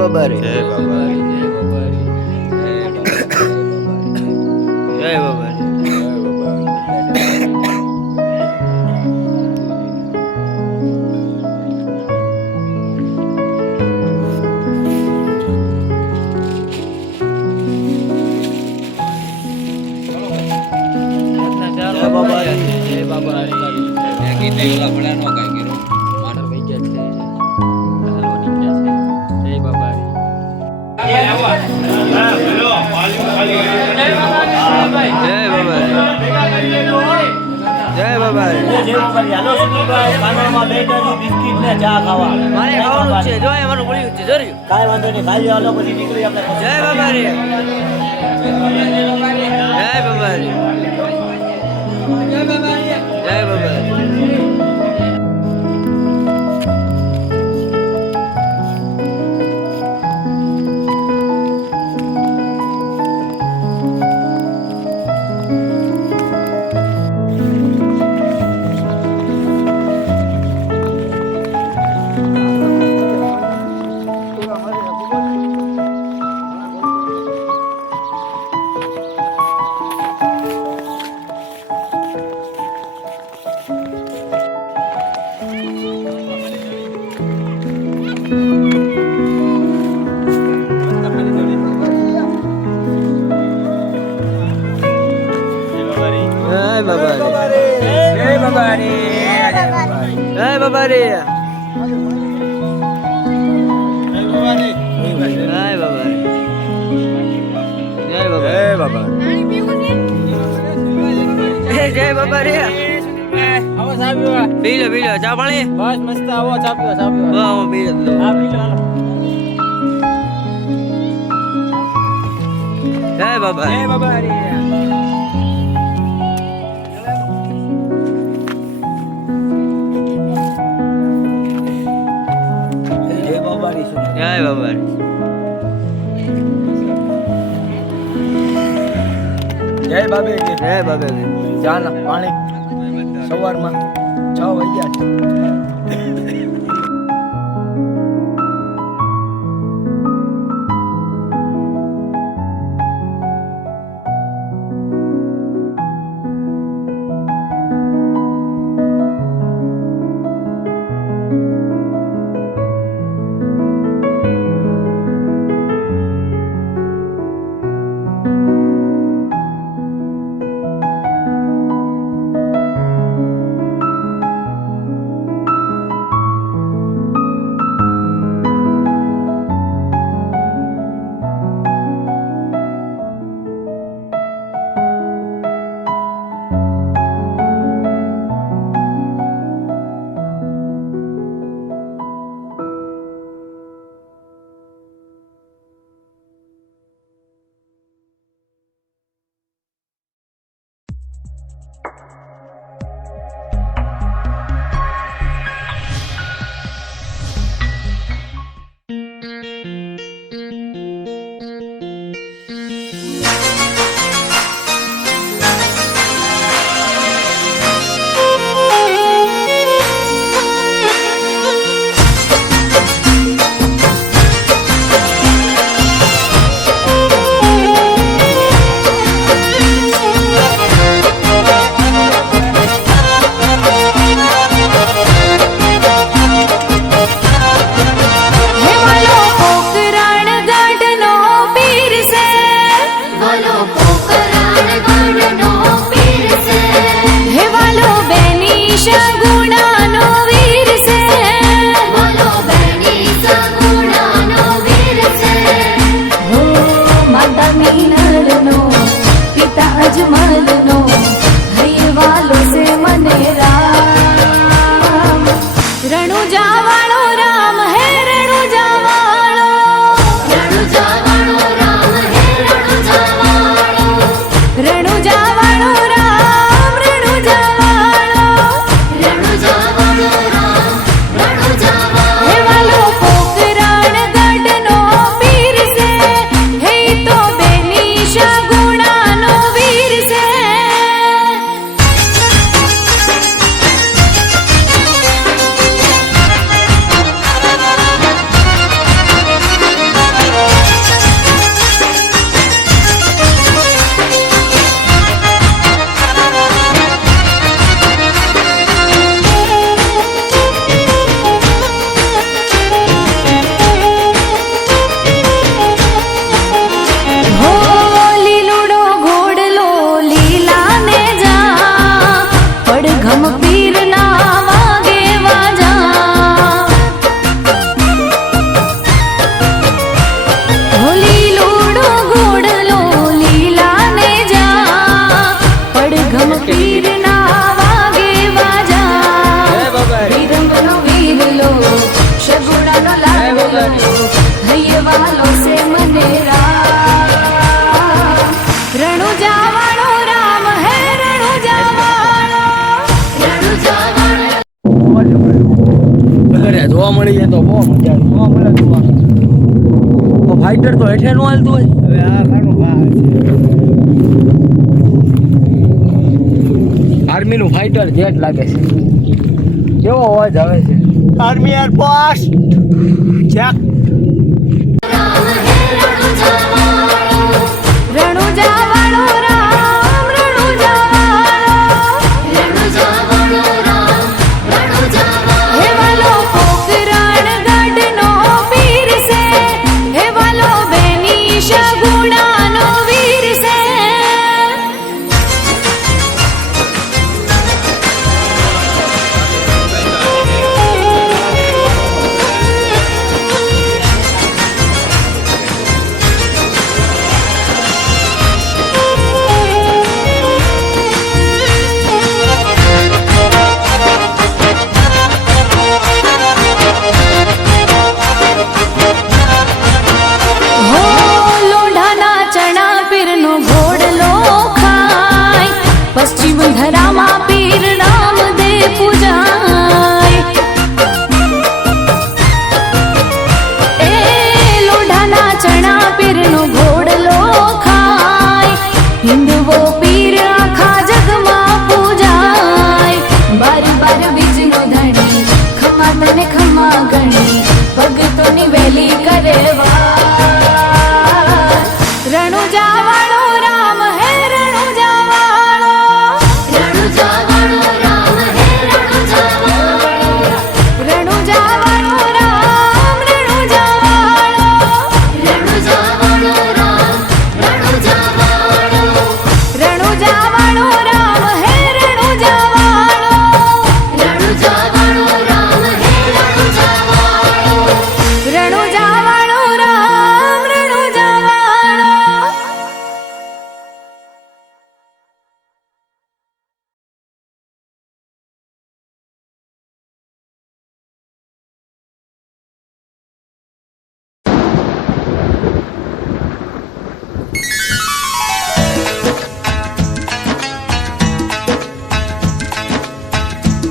બાબા રે જય બાબા રે. જય બાબા રે મારે ખાવાનું છે જો એવાનું પડ્યું છે જરૂર કાઈ વાંધો નહીં ખાઈ હાલો પછી નીકળી આપણે જય બાબા રે જય બાબા રે જય બાબા રે જય બાબા રે આવો સાહેબ પીલો પીલો ચા પાણી બસ મસ્ત આવો ચા પીવો હા હું પી લો હા પી લો હાલો જય બાબા જય બાબા રે જય બાબા રે જય બાબા રે જય બાબે જય બાબા રે ચા ના પાણી સવારમાં 6 વાગ્યા જોવા મળી જાય તો બહુ મજા આવી. જોવા મળે જોવા. તો ફાઈટર તો હેઠે નો હાલતું હોય. હવે આ ઘણું ભાવ છે. આર્મીનું ફાઈટર જેટ લાગે છે. કેવો અવાજ આવે છે. Army air force check. પશ્ચિમ ધરામાં પીર રામદેવ પૂજાય. એ લોઢાના ચણા પીરનો ઘોડલો ખાય. હિન્દુઓ પીર આખા જગમાં પૂજાય. બાર બાર બીજનો ધણી ખમા તને ખમા ગણી ભગતોની વેલી કરે વાર. રણુજા વાળો રામ હે રણુજા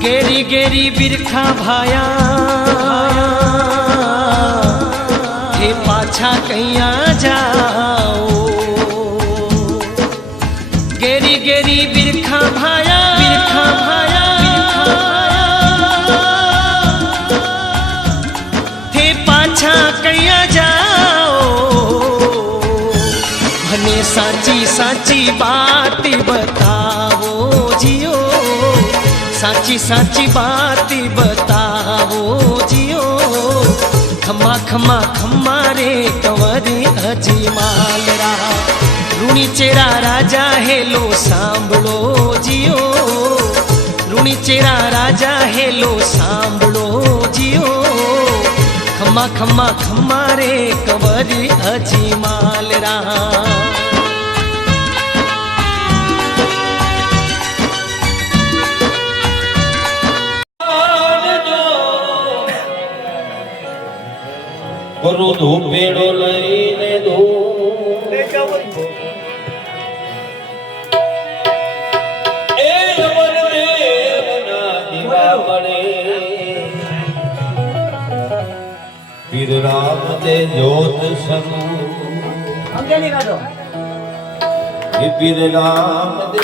गेरी गेरी बिरखा भाया हे पाछा कैया जाओ. गेरी गेरी बिरखा भाया हे पाछा कैया जाओ. भने साची साची बात बताओ जियो. साची साची बात बताओ जियो. खमा खमा खमा रे कंवरी हजी मालरा. रूणी चेरा राजा हेलो सांभळो जियो. रूणी चेरा राजा हेलो सांभळो जियो. खमा खमा खमा रे कंवरी हजी मालरा. કરું ધૂપેડો લઈને ધૂપ એ અમરદેવના દીવા મળે. પીર રામ દે જ્યોત સ્વરૂપ એ પીર રામ દે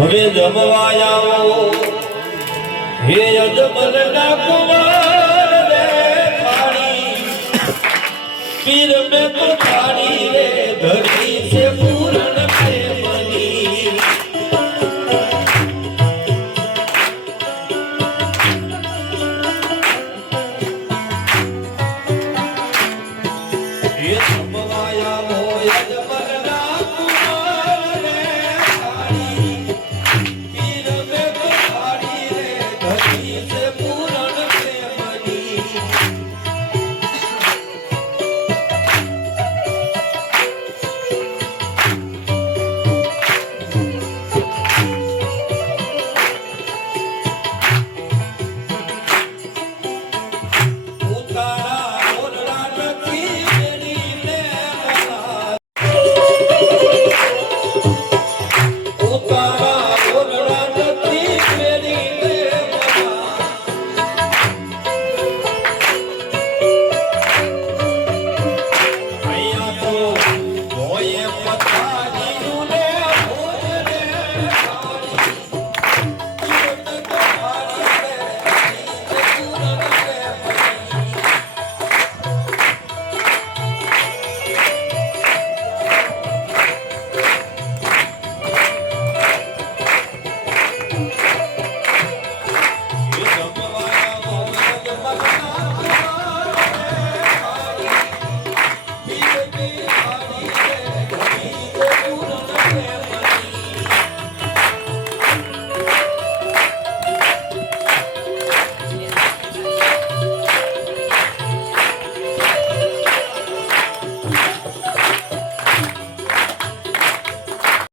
હવે જમવા આવો હે અજમલ ના કુમાર રે થાળી પીર મે તો થાળી રે ધરી છે